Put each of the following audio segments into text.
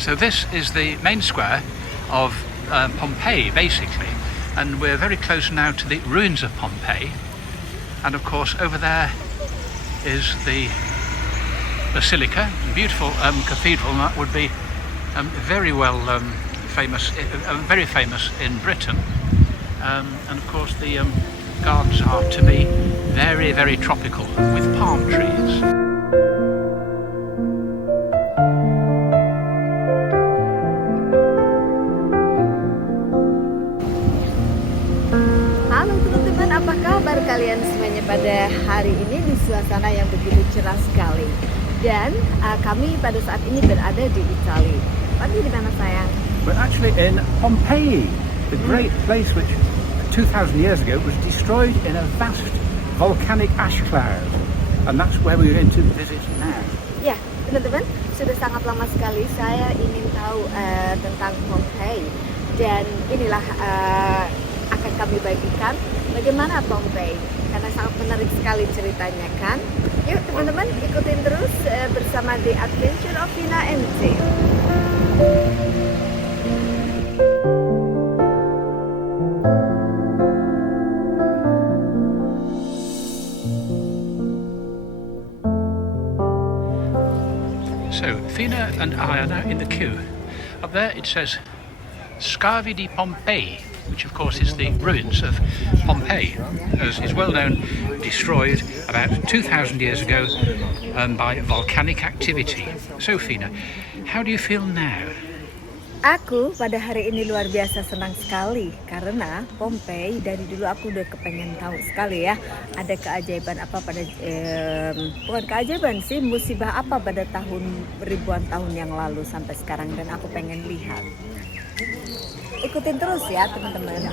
So this is the main square of Pompeii, basically, and we're very close now to the ruins of Pompeii. And of course, over there is the basilica, a beautiful cathedral, and that would be very well famous, very famous in Britain. And of course, the gardens are to me very, very tropical with palm trees. Apa kabar kalian semuanya pada hari ini di suasana yang begitu cerah sekali. Dan kami pada saat ini berada di Italia. Tadi di mana sayang? We're actually in Pompeii, the great place which 2,000 years ago was destroyed in a vast volcanic ash cloud. And that's where we're going to visit now. Ya, teman-teman, sudah sangat lama sekali saya ingin tahu tentang Pompeii. Dan inilah akan kami bagikan bagaimana Pompeii, karena sangat menarik sekali ceritanya kan. Yuk teman-teman, ikutin terus bersama The Adventure of Fina and Tim. So Fina and I are now in the queue. Up there it says Scavi di Pompeii, which of course is the ruins of Pompeii, as is well known, destroyed about 2,000 years ago by volcanic activity. So Fina, how do you feel now? Aku pada hari ini luar biasa senang sekali karena Pompeii dari dulu aku udah kepengen tahu sekali ya, ada keajaiban apa pada bukan keajaiban sih, musibah apa pada tahun ribuan tahun yang lalu sampai sekarang, dan aku pengen lihat. Ikutin terus ya teman-teman.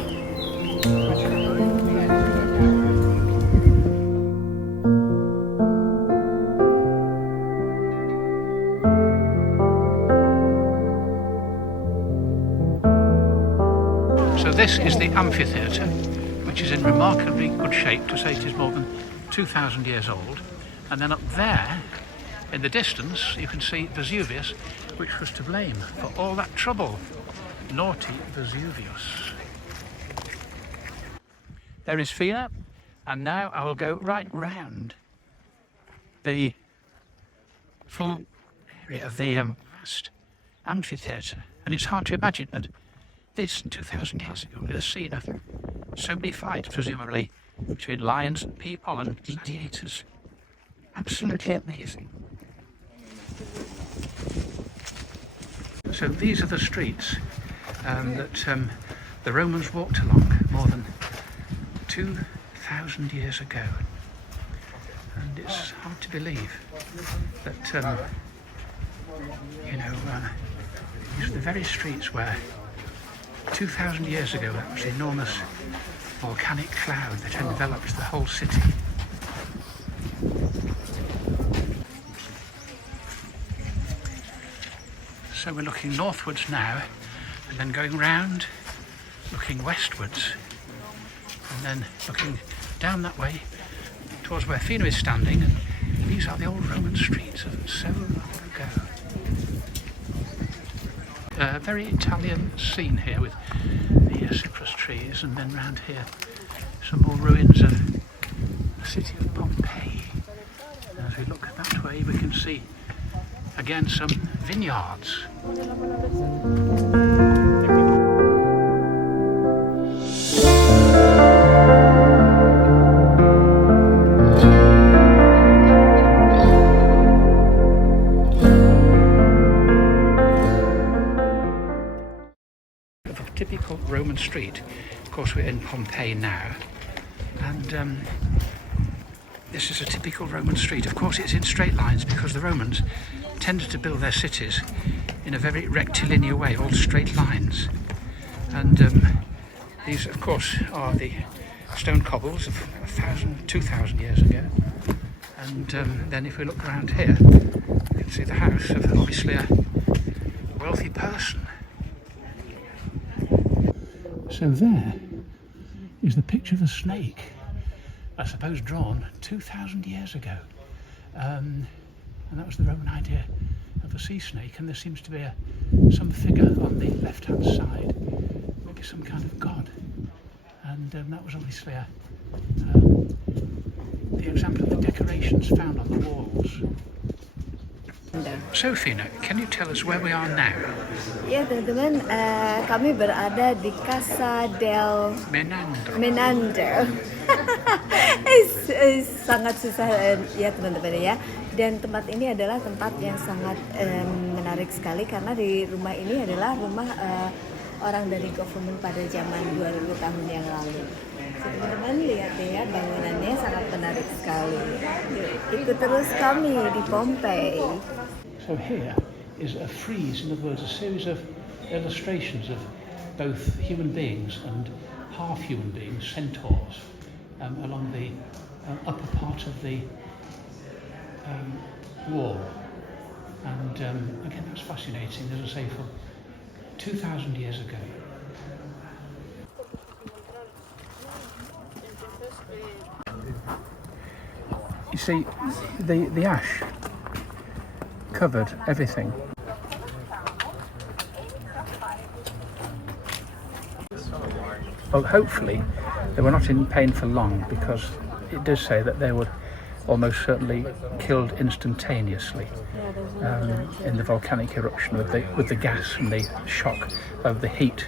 So this is the amphitheatre, which is in remarkably good shape, to say it is more than 2,000 years old. And then up there, in the distance, you can see Vesuvius, which was to blame for all that trouble. Naughty Vesuvius. There is Fina, and now I will go right round the full area of the vast amphitheatre. And it's hard to imagine that this 2,000 years ago was a scene of so many fights, presumably between lions and people and gladiators. Absolutely amazing. So these are the streets that the Romans walked along more than 2,000 years ago, and it's hard to believe that these are the very streets where 2,000 years ago that was the enormous volcanic cloud that enveloped the whole city. So we're looking northwards now, and then going round, looking westwards, and then looking down that way towards where Fina is standing. And these are the old Roman streets of so long ago. A very Italian scene here with the cypress trees, and then round here some more ruins of the city of Pompeii. And as we look that way, we can see again some vineyards. A typical Roman street. Of course, we're in Pompeii now, and this is a typical Roman street. Of course, it's in straight lines because the Romans tended to build their cities in a very rectilinear way, all straight lines. And these, of course, are the stone cobbles of 2,000 years ago. And then if we look around here, you can see the house of obviously a wealthy person. So there is the picture of a snake, I suppose drawn 2,000 years ago. And that was the Roman idea of a sea snake, and there seems to be some figure on the left-hand side, maybe some kind of god. And that was obviously the example of the decorations found on the walls. So Fina, can you tell us where we are now? Ya teman-teman, kami berada di Casa del Menandro. Sangat susah ya teman-teman ya. Dan tempat ini adalah tempat yang sangat menarik sekali karena di rumah ini adalah rumah orang dari government pada zaman 2000 tahun yang lalu. Teman-teman lihat ya, bangunannya sangat menarik sekali. Ikut terus kami di Pompeii. So here is a frieze, in other words, a series of illustrations of both human beings and half-human beings, centaurs, along the upper part of the wall. And again, that's fascinating, as I say, for 2,000 years ago. You see, the ash covered everything. Well, hopefully they were not in pain for long, because it does say that they were almost certainly killed instantaneously in the volcanic eruption with the gas and the shock of the heat.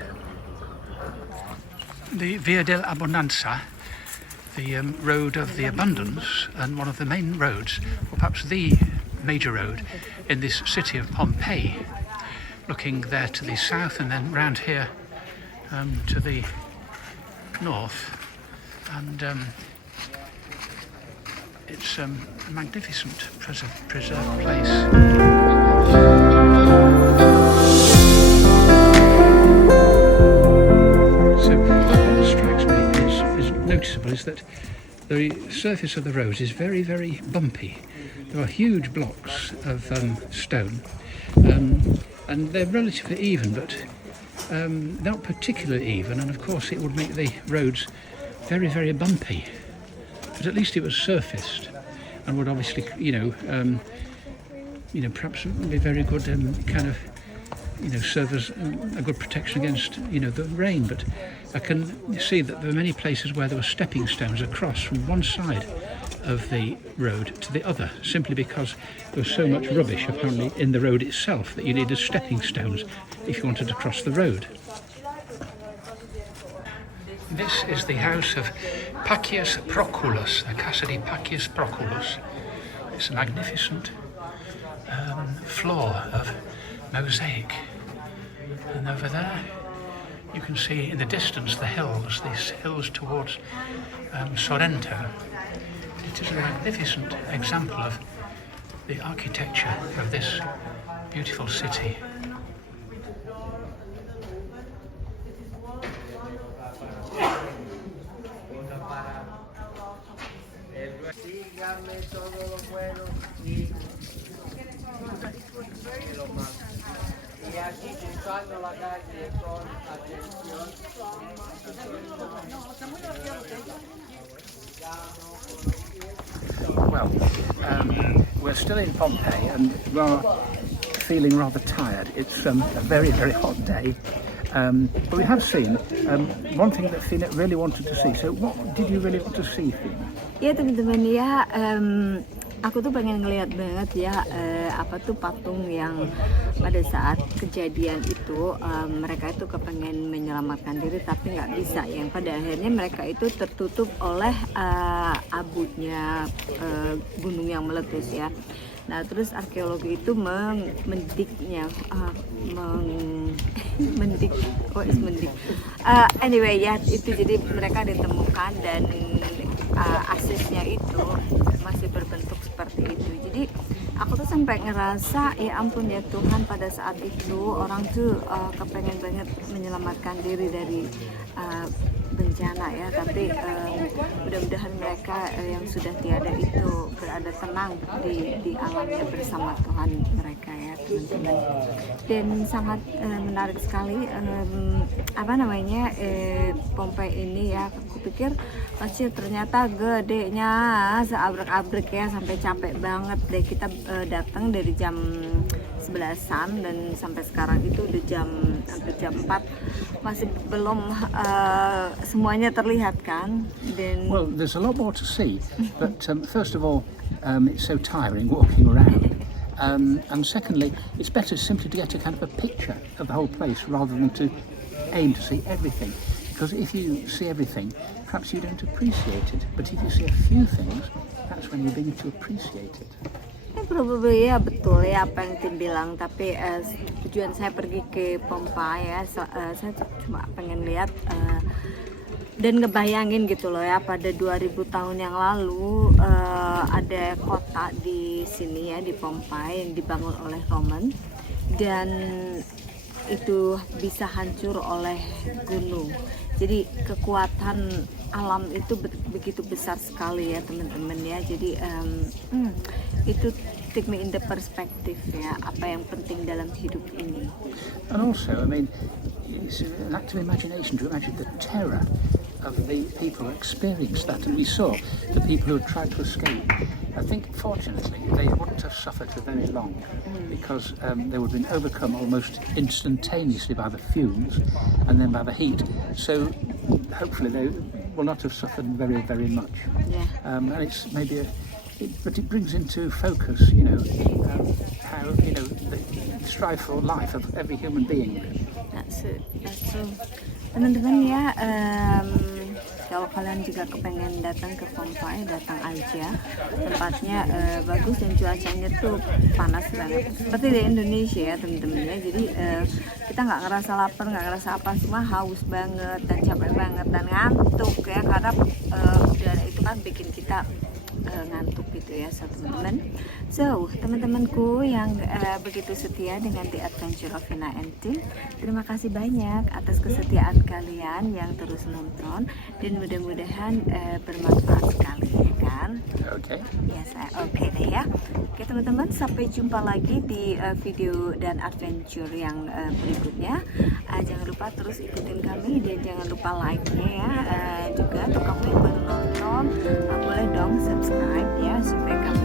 The Via dell'Abbondanza, the road of the abundance, and one of the main roads, or perhaps the major road in this city of Pompeii, looking there to the south and then round here to the north, and it's a magnificent preserved place. So what strikes me is noticeable is that the surface of the roads is very, very bumpy. There are huge blocks of stone, and they're relatively even, but not particularly even, and of course it would make the roads very, very bumpy. But at least it was surfaced, and would obviously, perhaps be very good kind of, serve as a good protection against, the rain. But I can see that there are many places where there were stepping stones across from one side of the road to the other, simply because there was so much rubbish apparently in the road itself that you needed stepping stones if you wanted to cross the road. This is the house of Pacius Proculus, the Casa di Pacius Proculus. It's a magnificent floor of mosaic, and over there you can see in the distance the hills, these hills towards Sorrento. It is a magnificent example of the architecture of this beautiful city. Well, we're still in Pompeii and we're feeling rather tired. It's a very, very hot day. But we have seen one thing that Fina really wanted to see. So what did you really want to see, Fina? Ya teman-teman ya, aku tuh pengen ngelihat banget ya patung yang pada saat kejadian itu mereka itu kepengen menyelamatkan diri tapi nggak bisa, yang pada akhirnya mereka itu tertutup oleh abunya gunung yang meletus ya. Nah terus arkeologi itu anyway ya itu, jadi mereka ditemukan dan asisnya itu masih berbentuk seperti itu. Jadi aku tuh sampai ngerasa ya ampun ya Tuhan, pada saat itu orang tuh kepengen banget menyelamatkan diri dari bencana ya, tapi mudah-mudahan mereka yang sudah tiada itu berada tenang di alamnya bersama Tuhan mereka ya teman-teman. Dan sangat menarik sekali Pompeii ini ya, pikir kecil, ternyata gedenya seabrek-abrek ya, sampai capek banget deh. Kita datang dari jam 11-an dan sampai sekarang itu udah hampir jam 4 masih belum semuanya terlihat kan. Well, there's a lot more to see, but first of all, it's so tiring walking around. And secondly, it's better simply to get a kind of a picture of the whole place rather than to aim to see everything. Because if you see everything, perhaps you don't appreciate it. But if you see a few things, that's when you begin to appreciate it. Probably ya, betul ya apa yang Tim bilang. Tapi tujuan saya pergi ke Pompeii ya, saya cuma pengen lihat dan ngebayangin gitu loh ya, pada 2000 tahun yang lalu ada kota di sini ya, di Pompeii yang dibangun oleh Roman, dan itu bisa hancur oleh gunung. Jadi kekuatan alam itu begitu besar sekali ya teman-teman ya. Jadi itu take me in the perspective ya, apa yang penting dalam hidup ini. And also, I mean, it's an act of imagination to imagine the terror of the people who experienced that, and we saw the people who had tried to escape. I think fortunately they wouldn't have suffered for very long because they would have been overcome almost instantaneously by the fumes and then by the heat, so hopefully they will not have suffered very, very much. Yeah. And it's maybe but it brings into focus, you know, how, you know, the strive for life of every human being. That's true. Teman-teman ya, kalau kalian juga kepengen datang ke Pompeii, datang aja. Tempatnya bagus dan cuacanya tuh panas banget, seperti di Indonesia ya teman-teman ya. Jadi kita nggak ngerasa lapar, nggak ngerasa apa, cuma haus banget dan capek banget dan ngantuk ya, karena udara itu kan bikin kita ngantuk gitu ya, teman-teman. So, teman-temanku yang begitu setia dengan The Adventure of Fina and Tim, terima kasih banyak atas kesetiaan kalian yang terus nonton, dan mudah-mudahan bermanfaat sekali ya kan. Okay. Ya, saya oke deh ya. Oke teman-teman, sampai jumpa lagi di video dan adventure yang berikutnya. Jangan lupa terus ikutin kami dan jangan lupa like-nya ya. Juga untuk kamu yang baru nonton, boleh dong subscribe ya supaya kamu